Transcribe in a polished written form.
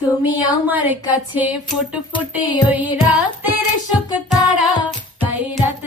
তুমি আমার কাছে ফুটফুটে ওই রাতের শোক তারা, তাই রাত